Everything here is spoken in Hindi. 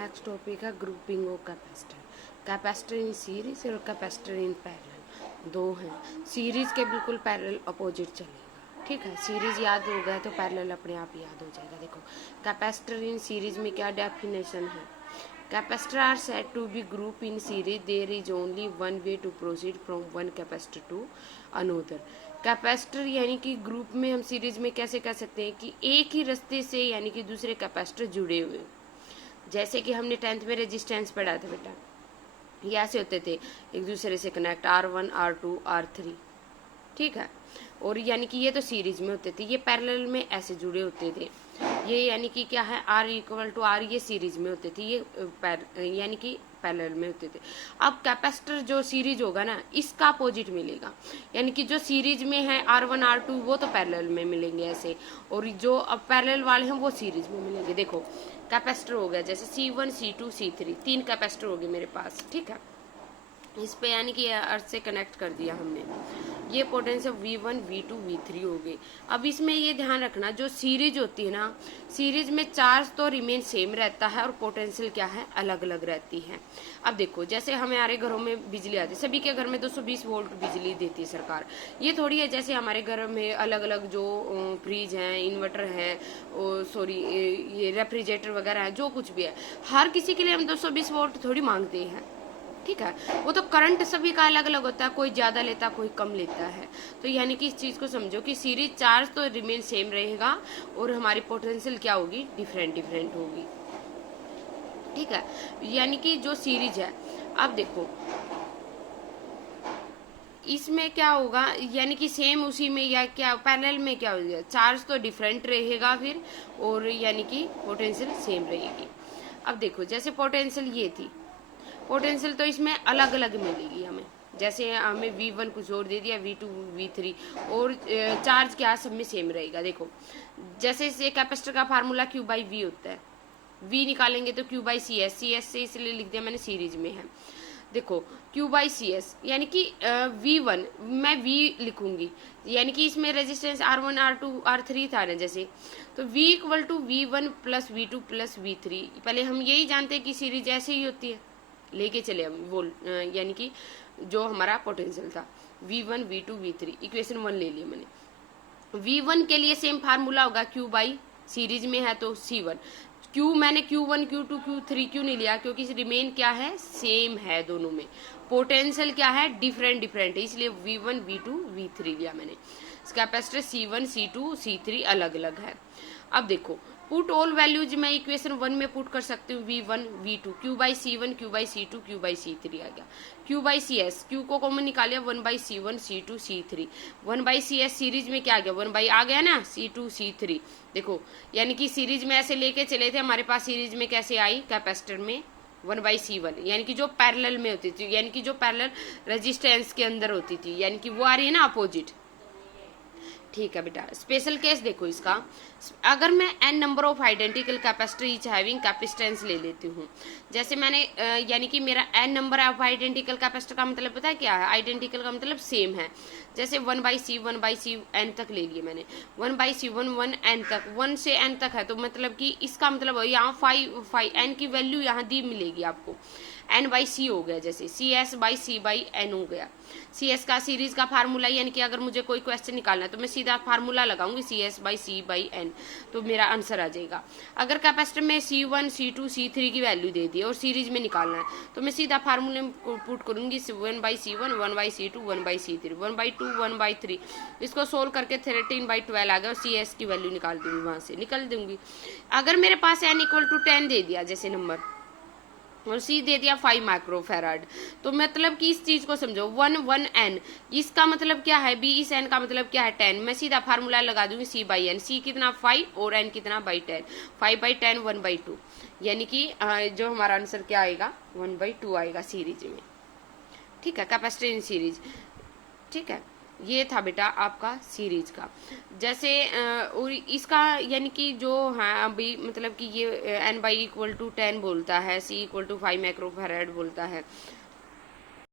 नेक्स्ट टॉपिक है grouping of capacitor. Capacitor in series और कैपेसिटर इन पैरेलल दो हैं। सीरीज के बिल्कुल पैरेलल अपोजिट चलेगा, ठीक है। सीरीज याद हो गया तो पैरेलल अपने आप याद हो जाएगा। देखो कैपेसिटर इन सीरीज में क्या डेफिनेशन है। Capacitor are said to be group in series, there is only one way to proceed from one capacitor to another. Capacitor यानी कि ग्रुप में हम सीरीज में कैसे कह सकते हैं कि एक ही रास्ते से यानी कि दूसरे कैपेसिटर जुड़े हुए। जैसे कि हमने 10th में रेजिस्टेंस पढ़ा था बेटा, ये ऐसे होते थे एक दूसरे से कनेक्ट R1 R2 R3, ठीक है। और यानी कि ये तो सीरीज में होते थे, ये पैरेलल में ऐसे जुड़े होते थे। ये यानी कि क्या है R इक्वल टू R, ये सीरीज में होते थे, ये यानी कि पैरेलल में होते थे। अब कैपेसिटर जो सीरीज होगा ना, इसका अपोजिट मिलेगा, यानी कि जो सीरीज में है R1 R2 वो तो पैरेलल में मिलेंगे ऐसे, और जो अब पैरेलल वाले हैं वो सीरीज में मिलेंगे। देखो कैपेसिटर हो गया जैसे C1 C2 C3, 3 कैपेसिटर हो गए मेरे पास, ठीक है। इस पे यानी कि अर्थ से कनेक्ट कर दिया हमने, ये पोटेंशियल V1 V2 V3 हो गए। अब इसमें ये ध्यान रखना, जो सीरीज होती है ना, सीरीज में चार्ज तो रिमेन सेम रहता है और पोटेंशियल क्या है अलग अलग रहती है। अब देखो जैसे हमारे घरों में बिजली आती है, सभी के घर में 220 वोल्ट बिजली देती है सरकार। ये थोड़ी है जैसे हमारे घर में अलग अलग जो फ्रिज हैं, इन्वर्टर है, सॉरी ये रेफ्रिजरेटर वगैरह है, जो कुछ भी है, हर किसी के लिए हम 220 वोल्ट थोड़ी मांगते हैं, ठीक है। वो तो करंट सभी का अलग अलग होता है, कोई ज्यादा लेता है कोई कम लेता है। तो यानी कि इस चीज को समझो कि सीरीज चार्ज तो रिमेन सेम रहेगा और हमारी पोटेंशियल क्या होगी डिफरेंट डिफरेंट होगी, ठीक है। यानी कि जो सीरीज है, अब देखो इसमें क्या होगा, यानी कि सेम उसी में या क्या पैरेलल में क्या होगा, चार्ज तो डिफरेंट रहेगा फिर, और यानी कि पोटेंशियल सेम रहेगी। अब देखो जैसे पोटेंशियल ये थी, पोटेंशियल तो इसमें अलग अलग मिलेगी हमें, जैसे हमें V1 कुछ और दे दिया, V2 V3, और चार्ज क्या सब में सेम रहेगा। देखो जैसे इस कैपेसिटर का फार्मूला Q बाई V होता है, V निकालेंगे तो Q बाई CS, CS से इसलिए लिख दिया मैंने सीरीज में है। देखो Q बाई CS यानी कि V1 मैं V लिखूंगी, यानी कि इसमें रेजिस्टेंस R1 R2 R3 था ना जैसे, तो V equal to V1 plus V2 plus V3। पहले हम यही जानते हैं कि सीरीज ऐसे ही होती है, लेके चले हम वो यानी कि जो हमारा पोटेंशियल था V1 V2 V3, इक्वेशन 1 ले लिया मैंने। V1 के लिए सेम फार्मूला होगा Q बाई सीरीज में है तो C1, Q मैंने Q1 Q2 Q3 क्यों नहीं लिया, क्योंकि रिमेन क्या है सेम है दोनों में, पोटेंशियल क्या है डिफरेंट डिफरेंट है, इसलिए V1 V2 V3 लिया मैंने। कैपेसिटर C1 C2 C3 अलग अलग है। अब देखो पुट ऑल वैल्यूज मैं इक्वेशन 1 में पुट कर सकती हूँ, V1 V2 Q by C1 Q by C2 Q by C3 आ गया। Q बाई CS, Q को कॉमन निकालिया 1 by C1 C2 C3, 1 by CS series में क्या आ गया 1 बाई आ गया ना C2 C3। देखो यानी कि सीरीज में ऐसे लेके चले थे, हमारे पास सीरीज में कैसे आई कैपेसिटर में 1 बाई C1, यानी कि जो पैरेलल में होती थी, यानी कि जो पैरेलल रेजिस्टेंस के अंदर होती थी, यानी कि वो आ रही है ना अपोजिट, ठीक है बेटा। स्पेशल केस देखो इसका, अगर मैं n number of identical capacitor each having capacitance ले लेती हूँ, जैसे मैंने यानी कि मेरा n number of identical capacitor का मतलब पता है क्या है, आइडेंटिकल का मतलब सेम है। जैसे 1 by C 1 by C n तक ले लिए मैंने, 1 बाई C1 1 n तक, 1 से n तक है, तो मतलब कि इसका मतलब यहाँ 5 n की वैल्यू यहाँ दी मिलेगी आपको, n बाई C हो गया, जैसे CS by C by n हो गया। CS का सीरीज का फार्मूला, यानी कि अगर मुझे कोई क्वेश्चन निकालना है तो मैं सीधा फार्मूला लगाऊंगी CS by C by n, तो मेरा आंसर आ जाएगा। अगर कैपेसिटर में C1 C2 C3 की वैल्यू दे दी और सीरीज में निकालना है तो मैं सीधा फार्मूले में पुट करूंगी 1 by C1 1 by C2 1 by C3 1 by 2 1 by 3, इसको सोल्व करके 13 बाई 12 आ गया, और CS की वैल्यू निकाल दूंगी, वहां से निकल दूंगी। अगर मेरे पास n इक्वल टू 10 दे दिया जैसे नंबर, और C दे दिया 5 माइक्रोफेराड, तो मतलब कि इस चीज को समझो 1 1 n, इसका मतलब क्या है B, इस n का मतलब क्या है 10, मैं सीधा फार्मूला लगा दूंगी C बाई n, C कितना 5 और n कितना बाई 10, 5 बाई 10 1 बाई 2, यानी कि जो हमारा आंसर क्या आएगा 1 बाई 2 आएगा सीरीज में, ठीक है। कैपेसिटर इन सीरीज, ठीक है। ये था बेटा आपका सीरीज का। जैसे और इसका यानी कि जो है अभी मतलब कि ये n बाई इक्वल टू 10 बोलता है, C इक्वल टू 5 माइक्रोफेराड बोलता है,